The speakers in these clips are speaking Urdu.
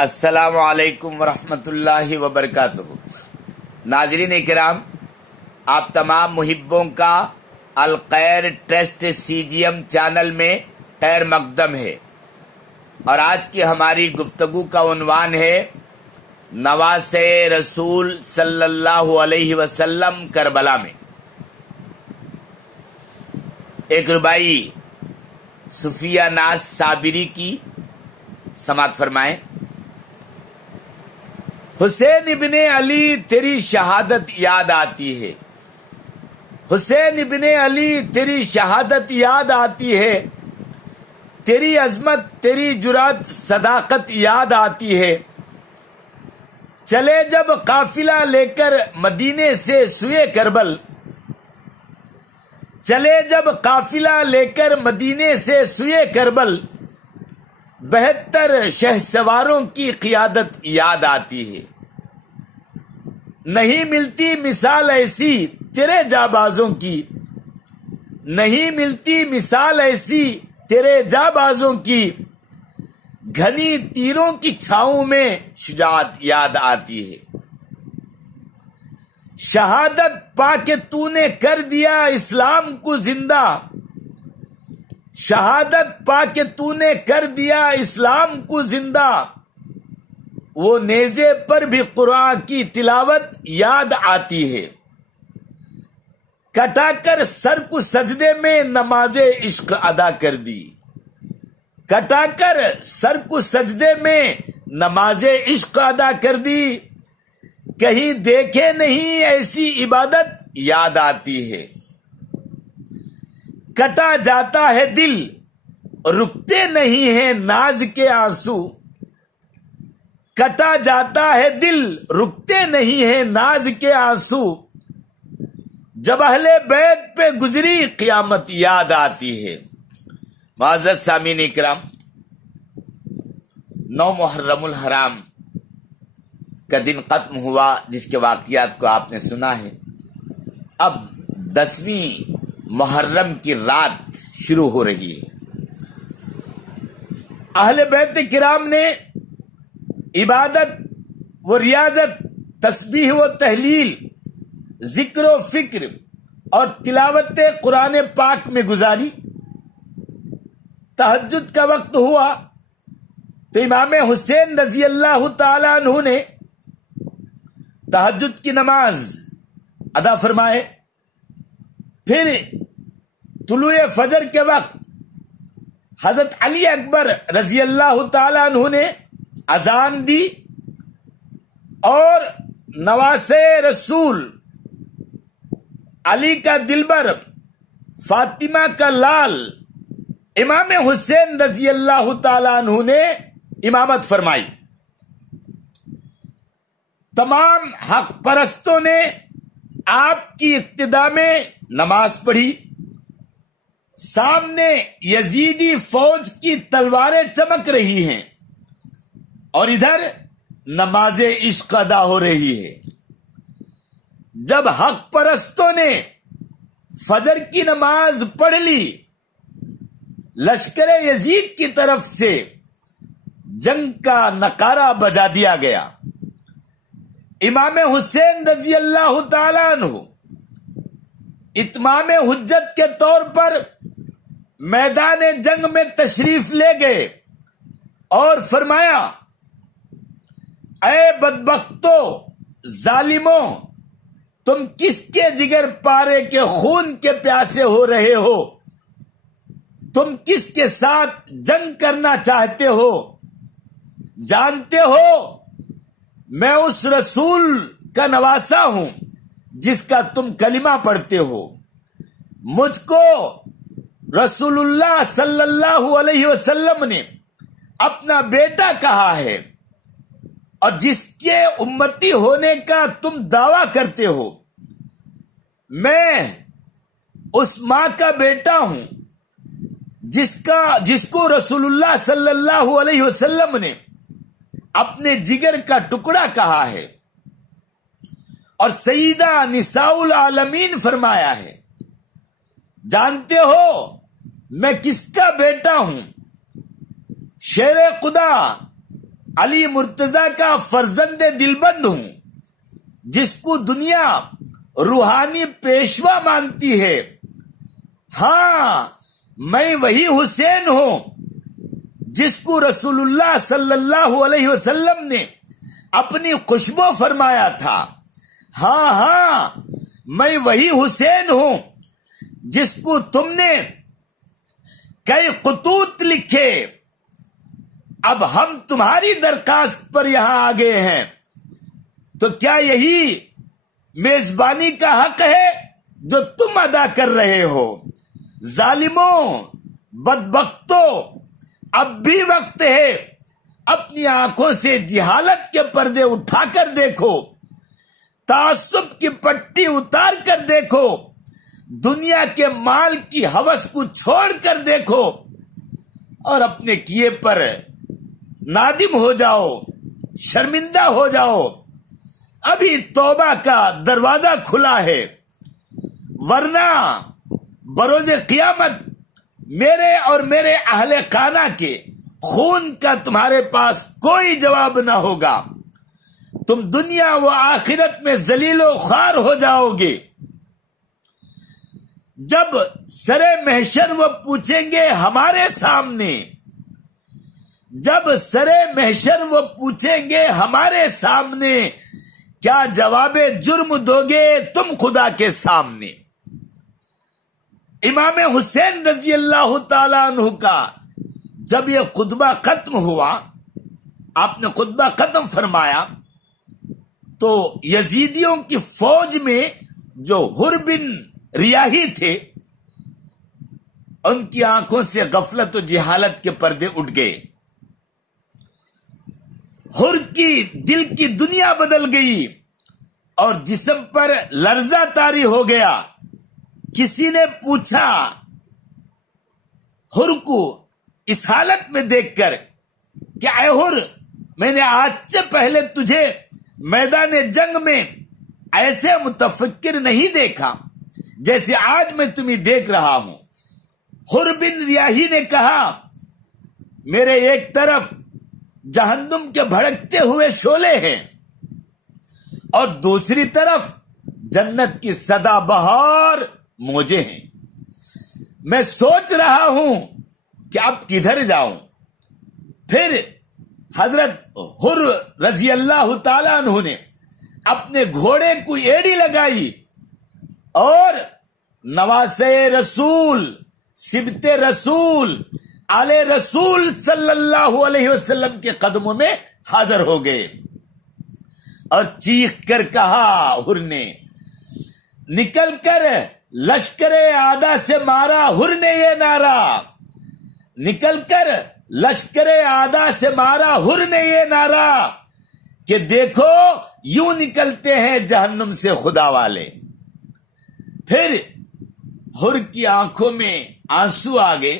السلام علیکم ورحمۃ اللہ وبرکاتہ۔ ناظرین کرام، آپ تمام محبوں کا الخیر ٹرسٹ CGM چینل میں خیر مقدم ہے، اور آج کی ہماری گفتگو کا عنوان ہے نواسے رسول صلی اللہ علیہ وسلم کربلا میں۔ ایک ربائی صفیہ ناز صابری کی سماعت فرمائیں۔ حسین ابن علی تیری شہادت یاد آتی ہے، حسین ابن علی تیری شہادت یاد آتی ہے، تیری عظمت تیری جرات صداقت یاد آتی ہے۔ چلے جب قافلہ لے کر مدینے سے سوئے کربل، چلے جب قافلہ لے کر مدینے سے سوئے کربل، 72 شہسواروں کی قیادت یاد آتی ہے۔ نہیں ملتی مثال ایسی تیرے جابازوں کی، نہیں ملتی مثال ایسی تیرے جابازوں کی، گھنی تیروں کی چھاؤں میں شجاعت یاد آتی ہے۔ شہادت پا کے تو نے کر دیا اسلام کو زندہ، شہادت پا کے تو نے کر دیا اسلام کو زندہ، وہ نیزے پر بھی قرآن کی تلاوت یاد آتی ہے۔ کٹا کر سر کو سجدے میں نماز عشق ادا کر دی، کٹا کر سر کو سجدے میں نماز عشق ادا کر دی، کہیں دیکھے نہیں ایسی عبادت یاد آتی ہے۔ کٹا جاتا ہے دل رکتے نہیں ہیں ناز کے آنسو، کٹا جاتا ہے دل رکتے نہیں ہیں ناز کے آنسو، جب اہل بیت پہ گزری قیامت یاد آتی ہے۔ معزز سامعین اکرام، 9 محرم الحرام کا دن ختم ہوا، جس کے واقعات کو آپ نے سنا ہے۔ اب 10ویں محرم کی رات شروع ہو رہی ہے۔ اہل بیت کرام نے عبادت و ریاضت، تسبیح و تحلیل، ذکر و فکر اور تلاوت قرآن پاک میں گزاری۔ تہجد کا وقت ہوا تو امام حسین رضی اللہ تعالی عنہ نے تہجد کی نماز ادا فرمائے۔ پھر طلوع فجر کے وقت حضرت علی اکبر رضی اللہ تعالی عنہ نے اذان دی، اور نواسے رسول علی کا دلبر فاطمہ کا لال امام حسین رضی اللہ تعالی عنہ نے امامت فرمائی۔ تمام حق پرستوں نے آپ کی اقتداء میں نماز پڑھی۔ سامنے یزیدی فوج کی تلواریں چمک رہی ہیں، اور ادھر نماز عشق ادا ہو رہی ہے۔ جب حق پرستوں نے فجر کی نماز پڑھ لی، لشکر یزید کی طرف سے جنگ کا نعرہ بجا دیا گیا۔ امام حسین رضی اللہ تعالی عنہ اتمام حجت کے طور پر میدان جنگ میں تشریف لے گئے اور فرمایا، اے بدبختو ظالموں، تم کس کے جگر پارے کے خون کے پیاسے ہو رہے ہو؟ تم کس کے ساتھ جنگ کرنا چاہتے ہو؟ جانتے ہو میں اس رسول کا نواسا ہوں جس کا تم کلمہ پڑھتے ہو۔ مجھ کو رسول اللہ صلی اللہ علیہ وسلم نے اپنا بیٹا کہا ہے، اور جس کے امتی ہونے کا تم دعویٰ کرتے ہو، میں اس ماں کا بیٹا ہوں جس کو رسول اللہ صلی اللہ علیہ وسلم نے اپنے جگر کا ٹکڑا کہا ہے، اور سیدہ نساء العالمین فرمایا ہے۔ جانتے ہو میں کس کا بیٹا ہوں؟ شیر خدا علی مرتضی کا فرزند دلبند ہوں، جس کو دنیا روحانی پیشوا مانتی ہے۔ ہاں، میں وہی حسین ہوں جس کو رسول اللہ صلی اللہ علیہ وسلم نے اپنی خوشبو فرمایا تھا۔ ہاں ہاں، میں وہی حسین ہوں جس کو تم نے کئی خطوط لکھے۔ اب ہم تمہاری درخواست پر یہاں آ گئے ہیں، تو کیا یہی میزبانی کا حق ہے جو تم ادا کر رہے ہو؟ ظالموں، بدبختوں، اب بھی وقت ہے، اپنی آنکھوں سے جہالت کے پردے اٹھا کر دیکھو، تعصب کی پٹی اتار کر دیکھو، دنیا کے مال کی ہوس کو چھوڑ کر دیکھو، اور اپنے کیے پر نادم ہو جاؤ، شرمندہ ہو جاؤ۔ ابھی توبہ کا دروازہ کھلا ہے، ورنہ بروز قیامت میرے اور میرے اہل خانہ کے خون کا تمہارے پاس کوئی جواب نہ ہوگا۔ تم دنیا و آخرت میں ذلیل و خوار ہو جاؤ گے۔ جب سر محشر وہ پوچھیں گے ہمارے سامنے، جب سر محشر وہ پوچھیں گے ہمارے سامنے، کیا جواب جرم دو گے تم خدا کے سامنے؟ امام حسین رضی اللہ تعالیٰ عنہ کا جب یہ خطبہ ختم ہوا، آپ نے خطبہ ختم فرمایا، تو یزیدیوں کی فوج میں جو حر بن ریاحی تھے، ان کی آنکھوں سے غفلت و جہالت کے پردے اٹھ گئے۔ حر کی دل کی دنیا بدل گئی اور جسم پر لرزہ طاری ہو گیا۔ کسی نے پوچھا حر کو اس حالت میں دیکھ کر کہ اے حر، میں نے آج سے پہلے تجھے میدان جنگ میں ایسے متفکر نہیں دیکھا جیسے آج میں تمہیں دیکھ رہا ہوں۔ حر بن ریاحی نے کہا، میرے ایک طرف جہنم کے بھڑکتے ہوئے شعلے ہیں اور دوسری طرف جنت کی سدا بہار موجیں ہیں۔ میں سوچ رہا ہوں کہ اب کدھر جاؤں۔ پھر حضرت حر رضی اللہ تعالیٰ عنہ نے اپنے گھوڑے کو ایڑی لگائی اور نواسے رسول، سبت رسول، آل رسول صلی اللہ علیہ وسلم کے قدموں میں حاضر ہو گئے اور چیخ کر کہا حر نے، نکل کر لشکر آدھا سے مارا حر نے یہ نعرہ، نکل کر لشکر آدھا سے مارا حر نے یہ نعرہ کہ دیکھو یوں نکلتے ہیں جہنم سے خدا والے۔ پھر حر کی آنکھوں میں آنسو آ گئے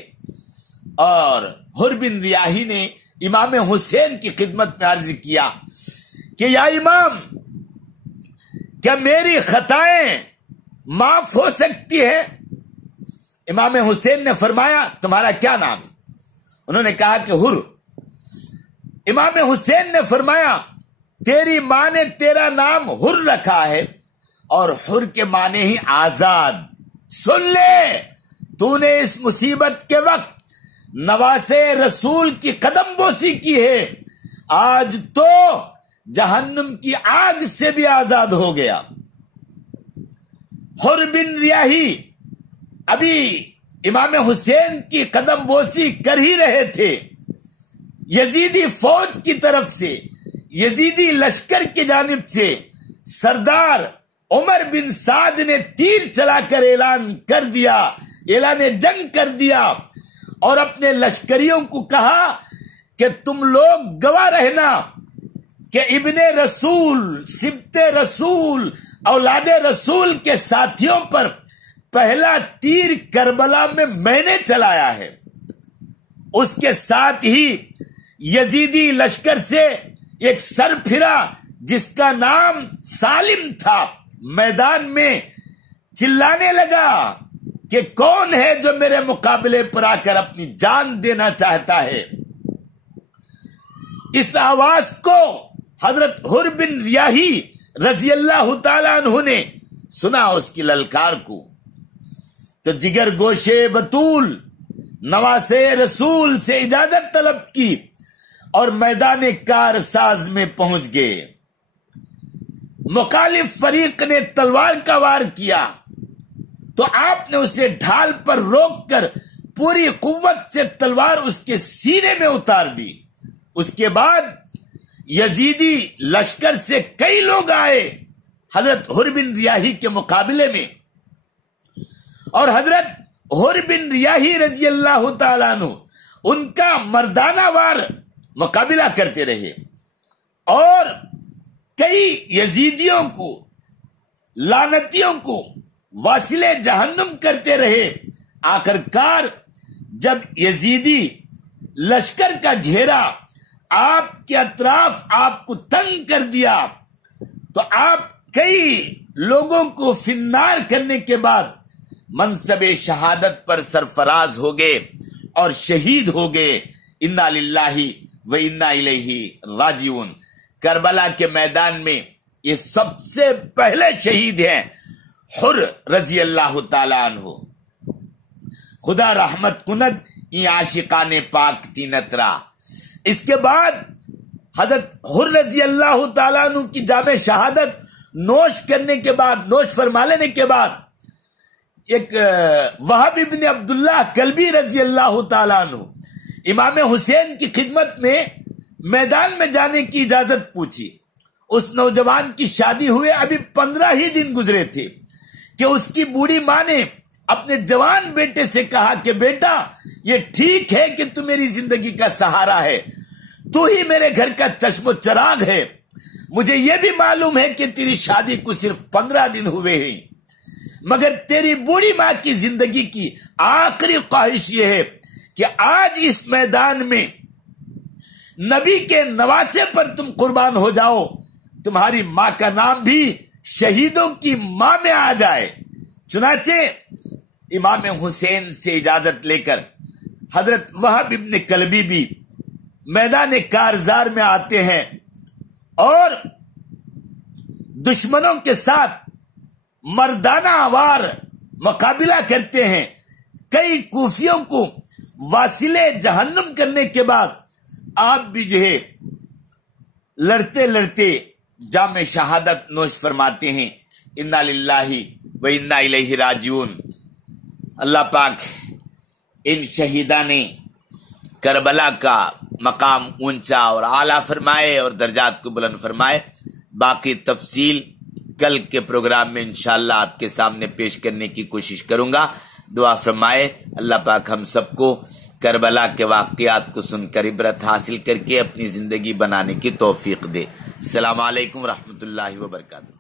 اور حر بن ریاحی نے امام حسین کی خدمت میں عرض کیا کہ یا امام، کیا میری خطائیں معاف ہو سکتی ہے؟ امام حسین نے فرمایا، تمہارا کیا نام ہے؟ انہوں نے کہا کہ حر۔ امام حسین نے فرمایا، تیری ماں نے تیرا نام حر رکھا ہے اور حر کے معنی ہی آزاد۔ سن لے، تو نے اس مصیبت کے وقت نواسے رسول کی قدم بوسی کی ہے، آج تو جہنم کی آگ سے بھی آزاد ہو گیا۔ حر بن ریاحی ابھی امام حسین کی قدم بوسی کر ہی رہے تھے، یزیدی فوج کی طرف سے، یزیدی لشکر کی جانب سے سردار عمر بن سعد نے تیر چلا کر اعلان جنگ کر دیا اور اپنے لشکریوں کو کہا کہ تم لوگ گواہ رہنا کہ ابن رسول، سبت رسول، اولاد رسول کے ساتھیوں پر پہلا تیر کربلا میں نے چلایا ہے۔ اس کے ساتھ ہی یزیدی لشکر سے ایک سرپھرا جس کا نام سالم تھا، میدان میں چلانے لگا کہ کون ہے جو میرے مقابلے پر آ کر اپنی جان دینا چاہتا ہے۔ اس آواز کو حضرت حر بن ریاحی رضی اللہ تعالیٰ عنہ نے سنا، اس کی للکار کو، تو جگر گوشے بطول نواسے رسول سے اجازت طلب کی اور میدان کارساز میں پہنچ گئے۔ مخالف فریق نے تلوار کا وار کیا تو آپ نے اسے ڈھال پر روک کر پوری قوت سے تلوار اس کے سینے میں اتار دی۔ اس کے بعد یزیدی لشکر سے کئی لوگ آئے حضرت حر بن ریاحی کے مقابلے میں، اور حضرت حر بن ریاحی رضی اللہ تعالیٰ عنہ ان کا مردانہ وار مقابلہ کرتے رہے، اور کئی یزیدیوں کو، لعنتیوں کو واصل جہنم کرتے رہے۔ آخر کار جب یزیدی لشکر کا گھیرا آپ کے اطراف آپ کو تنگ کر دیا تو آپ کئی لوگوں کو فنار کرنے کے بعد منصب شہادت پر سرفراز ہو گئے اور شہید ہو گئے۔ انا للہ و انا الیہ راجعون۔ کربلا کے میدان میں یہ سب سے پہلے شہید ہیں حر رضی اللہ تعالیٰ عنہ۔ خدا رحمت کند یہ عاشقان پاک تینترا۔ اس کے بعد حضرت حر رضی اللہ تعالیٰ عنہ کی جام شہادت نوش کرنے کے بعد، نوش فرما لینے کے بعد، ایک وہب ابن عبداللہ کلبی رضی اللہ تعالیٰ عنہ امام حسین کی خدمت میں میدان میں جانے کی اجازت پوچھی۔ اس نوجوان کی شادی ہوئے ابھی 15 ہی دن گزرے تھے کہ اس کی بوڑھی ماں نے اپنے جوان بیٹے سے کہا کہ بیٹا یہ ٹھیک ہے کہ تو میری زندگی کا سہارا ہے، تو ہی میرے گھر کا چشم و چراغ ہے، مجھے یہ بھی معلوم ہے کہ تیری شادی کو صرف 15 دن ہوئے ہیں، مگر تیری بوڑھی ماں کی زندگی کی آخری خواہش یہ ہے کہ آج اس میدان میں نبی کے نواسے پر تم قربان ہو جاؤ، تمہاری ماں کا نام بھی شہیدوں کی ماں میں آ جائے۔ چنانچہ امام حسین سے اجازت لے کر حضرت وہب ابن کلبی بھی میدان کارزار میں آتے ہیں اور دشمنوں کے ساتھ مردانہ وار مقابلہ کرتے ہیں۔ کئی کوفیوں کو واصل جہنم کرنے کے بعد آپ بھی جو ہے لڑتے لڑتے جام شہادت نوش فرماتے ہیں۔ انا للہ و انا الیہ راجعون۔ اللہ پاک ان شہیدان کربلا کا مقام اونچا اور اعلیٰ فرمائے اور درجات کو بلند فرمائے۔ باقی تفصیل کل کے پروگرام میں انشاءاللہ آپ کے سامنے پیش کرنے کی کوشش کروں گا۔ دعا فرمائے اللہ پاک ہم سب کو کربلا کے واقعات کو سن کر عبرت حاصل کر کے اپنی زندگی بنانے کی توفیق دے۔ السلام علیکم ورحمۃ اللہ وبرکاتہ۔